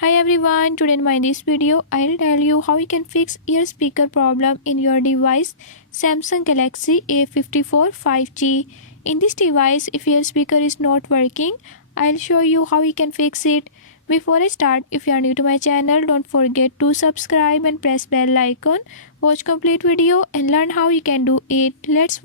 Hi everyone, today in this video I'll tell you how you can fix ear speaker problem in your device Samsung Galaxy A54 5G. In this device, if your speaker is not working, I'll show you how you can fix it. Before I start, if you are new to my channel, don't forget to subscribe and press bell icon. Watch complete video and learn how you can do it. Let's